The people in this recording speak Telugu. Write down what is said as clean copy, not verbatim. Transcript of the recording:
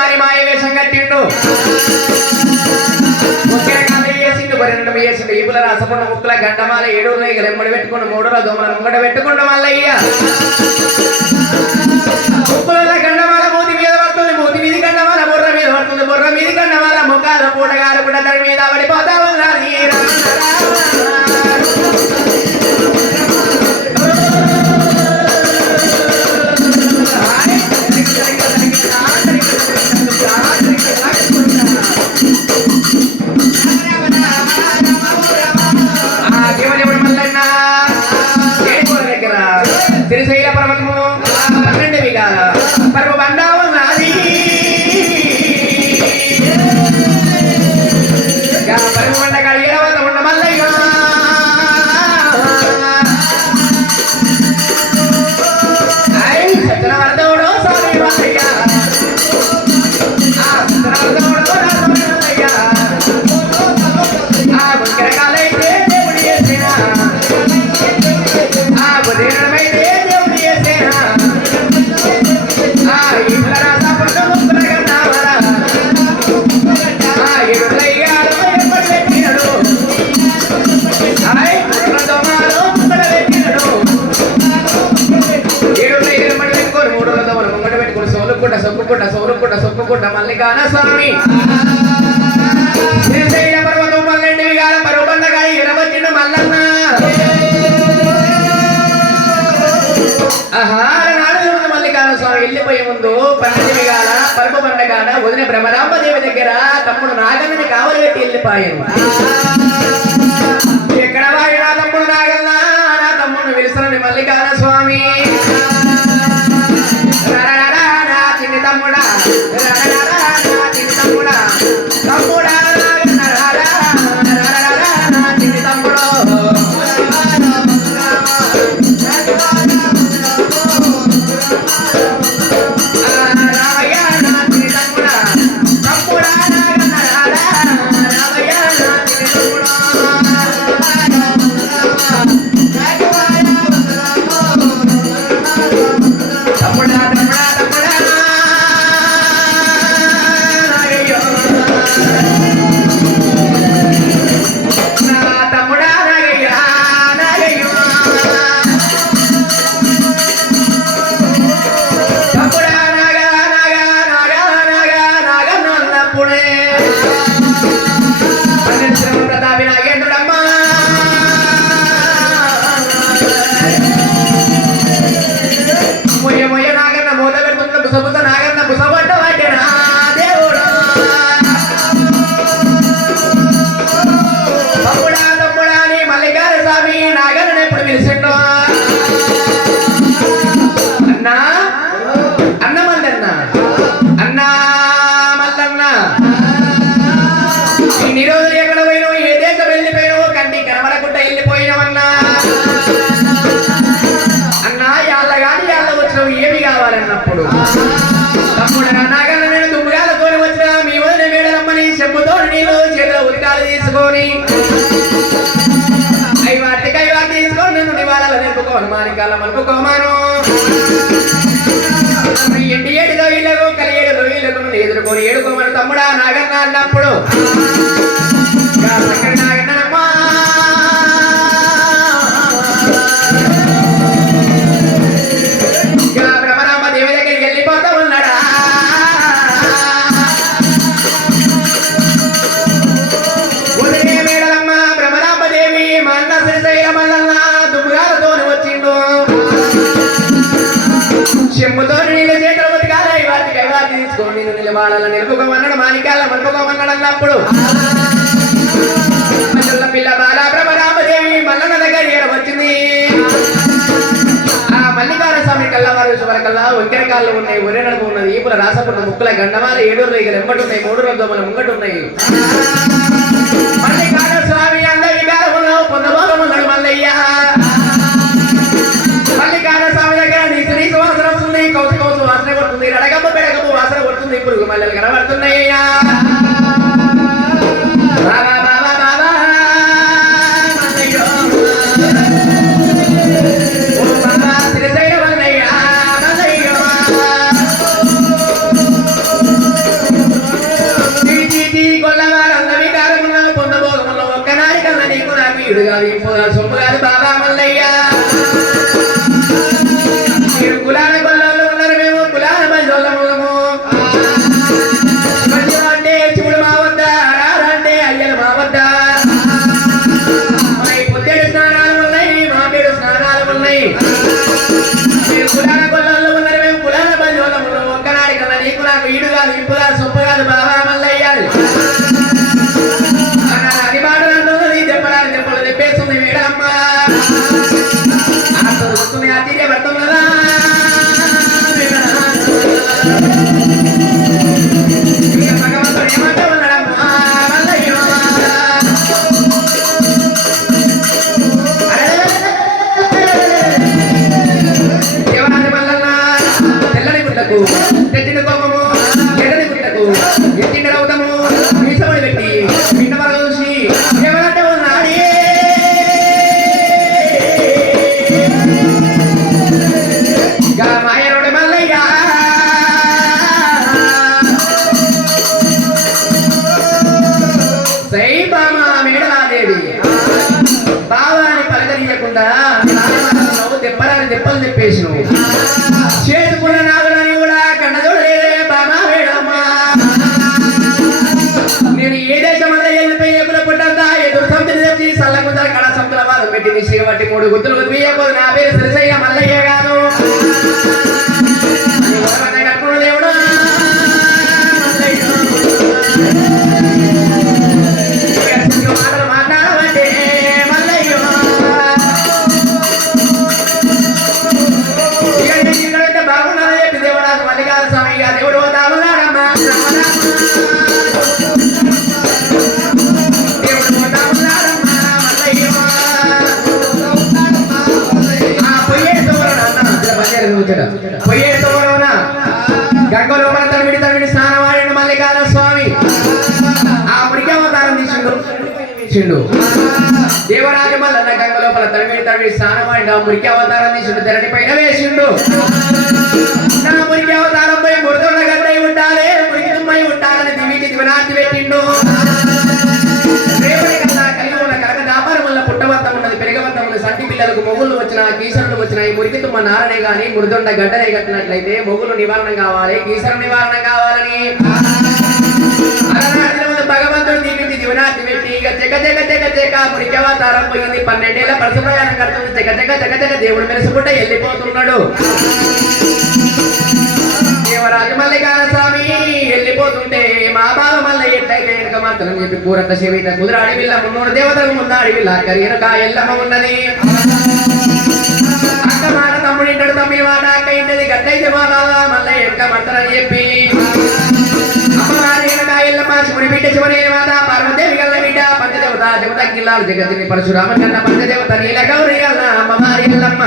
మారి మాయ వేషం కట్టిండు ఈపుల రసపండు ముక్కుల గంటమాల 7 రెమ్మడి పెట్టుకుంటూ 3 దోమల ముంగట పెట్టుకుంటూ మల్లయ్య ముక్కుల గంటమాల మూతి మీద పడుతుంది మూతి మీద గంటమాల బుర్ర మీద పడుతుంది బుర్ర మీద గంటమాల ముఖాల పూటగారు కూడా దాని మీద పడిపోతా ఉన్నారు తిరుశైల పర్వతము 12 విగాల పర్వ బండావు నాది పర్వ బండ కడిగిన వద్ద ఉండ మల్లయ్య సత్యన వరదోడు స్వామి మల్లయ్య సత్యన వరదోడు మల్లయ్య ముంకర కాలైతే దేవుడి చేసిన ఉదయమైతే సొప్పుకుంట మల్లికాన స్వామి శ్రీశైల పర్వతం 12 విగాల పరువు బండగాడి ఎడవచ్చిన మల్లన్న మల్లికాన స్వామి వెళ్ళిపోయే ముందు 12 విగాల పరుపు బండగాడ వదిన బ్రహ్మరాంబదేవి దగ్గర తమ్ముడు నాగన్నని కావలి పెట్టి వెళ్ళిపోయాను ఎక్కడ వాడినా తమ్ముడు నాగన్న నా తమ్ముడు విలుసరని మల్లికాన స్వామి తమ్ముడా తమ్ముడా తమ్ముడా అన్నప్పుడు తమ్ముడు నాగన్న నేను దుమ్ముగాల కొని వచ్చిన మీ వదిన మేడలమ్మని చెప్పుతో నీళ్ళు చేతిలో ఉరికాలు తీసుకొని ఐవాటి తీసుకొని నన్ను నివాళాలు నిలుపుకోను మానికాల మలుపుకోమాను ఎండి 7 లోయలకు కలిగేడు లోయలకు ఎదుర్కొని ఏడుకోమని తమ్ముడా నాగన్న అన్నప్పుడు నాగన్నమ్మా చెమ్ముతో నీళ్ళు చేతులు బతికాలి వాటికి తీసుకొని నేను నిలవాళ్ళ నిలుపుకోమన్నాడు మానికాల మలుపుకోమన్నాడు అన్నప్పుడు పిల్ల బాల బ్రహ్మరామదేవి మల్లన్న దగ్గర వచ్చింది ఆ మల్లికార స్వామి కల్లవారు కల్లా వంకెర కాళ్ళు ఉన్నాయి ఒరే నడుపు ఉన్నది ఈపుల రాసపున్న ముక్కుల గండమాల 7 ఇక రెంబటి ఉన్నాయి 3 దోమల ముంగట ఉన్నాయి మల్లికార స్వామి అందరి వికారములో పొందబోతున్నాడు మల్లయ్య మల్లికార స్వామి దగ్గర నీకు వాసన వస్తుంది కౌసు వాసన కొడుతుంది రడగమ్మ పెడగమ్మ వాసన కొడుతుంది పురుగు మల్లెలు కనబడుతున్నాయ్యా కాదు బాబా మల్లయ్య మీరు కులాల గొల్లలో ఉన్నారు మేము కులాల బంధువులము అంటే శివుడు మా వద్ద అంటే అయ్యలు మా వద్ద మా పొద్దేడు స్నానాలు ఉన్నాయి మాపేడు స్నానాలు ఉన్నాయి మీరు కులాల గొల్లలో ఉన్నారు మేము కులాల బంధువులము ఒక్కనాడి కల్లా నీకు నాకు ఈడు కాదు ఇంపు కాదు సొప్పు కాదు బాబా మల్లయ్య అది మాటలు చెప్పడానికి చెప్పలు తెప్పేస్తుంది మేడమ్మ వస్తుంది ఆశ్చర్యపడుతున్నదా భగవంతుడు ఏమంటూ ఉన్నాడమ్మా మల్లయ్య దేవరాజు మల్లన్న తెల్లని గుడ్లకు తెచ్చిన కోపము ఎర్రని గుడ్లకు ఎత్తిండ రౌతము మీసమడి పెట్టి పిన్న వరకు చూసి ఎవరంటే ఉన్నాడే మాయనుడి మల్లయ్య సై బామా మేడలాదేవి బావాని పలకరియకుండా తెప్పరాని దెప్పలు తెప్పేసి చేసుకున్న నాగులని కూడా కన్నదోడలేదే బామా మేడమ్మా నేను ఏ దేశమంతా వెళ్ళిపోయి ఎగుల పుట్టంతా ఎదురు సంతులు తెచ్చి సల్లగుందర కళ సంతుల బాధ పెట్టింది శ్రీవట్టి 3 గుర్తులు వేయకపోదు నా పేరు శ్రీశైల మల్లయ్య గారు కట్టుకున్న దేవుడు మాటలు మాట్లాడమంటే మల్లయ్య ఇక్కడైతే బాగున్నారని చెప్పి దేవుడు మల్లికార్జున స్వామి దేవుడు పోతామన్నాడమ్మా పొయ్యే తోరణ గంగ లోపల తమిడి స్నానవాడిన మల్లికార్జున స్వామి ఆ మురికి అవతారం తీసిండు దేవరాజు మల్లన్న గంగ లోపల తమిడి స్నానవాడిన మురికి అవతారం తీసిండు తెరటి పైన వేసిండు నా మురికి అవతారం పోయి మురదొండ గడ్డై ఉండాలి మురికి తుమ్మై ఉండాలని దివికి దివనార్తి పెట్టిండు రేపటి కల్లా కలిగి ఉన్న కనక దాపారం వల్ల పుట్టబత్తం ఉన్నది పెరగబత్తం ఉన్నది సంటి పిల్లలకు మొగుళ్ళు వచ్చిన కీసరులు వచ్చిన ఈ మురికి తుమ్మ నారనే గాని మురదొండ గడ్డనే కట్టినట్లయితే మొగులు నివారణ కావాలి కీసరు నివారణ కావాలని భగవంతుడు దీనికి దివనార్తి పెట్టి ఇక చెక్క మురికి అవతారం పోయింది 12 ఏళ్ల పరుసు ప్రయాణం కడుతుంది చెక్క దేవుడు మెరుసుకుంట వెళ్ళిపోతున్నాడు దేవరాజు మల్లికార్జున స్వామి వెళ్ళిపోతుంటే మా బావ మల్ల ఎట్లయితే వెనుక మాత్రం చెప్పి కూరంత శివిత కుదుర అడవిల్ల 3 దేవతలకు ముందు అడవిల్ల కరీనక ఎల్లమ్మ ఉన్నది అక్క మాట తమ్ముడు ఇంటాడు తమ్మి మాట అక్క ఇంటది గట్టయితే మా బావ మల్ల వెనుక మడతారని చెప్పి అమ్మగారి వెనక ఎల్లమ్మ శివుని బిడ్డ శివని మాత పార్వదేవి గల్ల బిడ్డ పంచదేవత జగత గిల్లాలు జగతిని పరశురామ కన్న పంచదేవత నీల గౌరి అమ్మ మారి ఎల్లమ్మ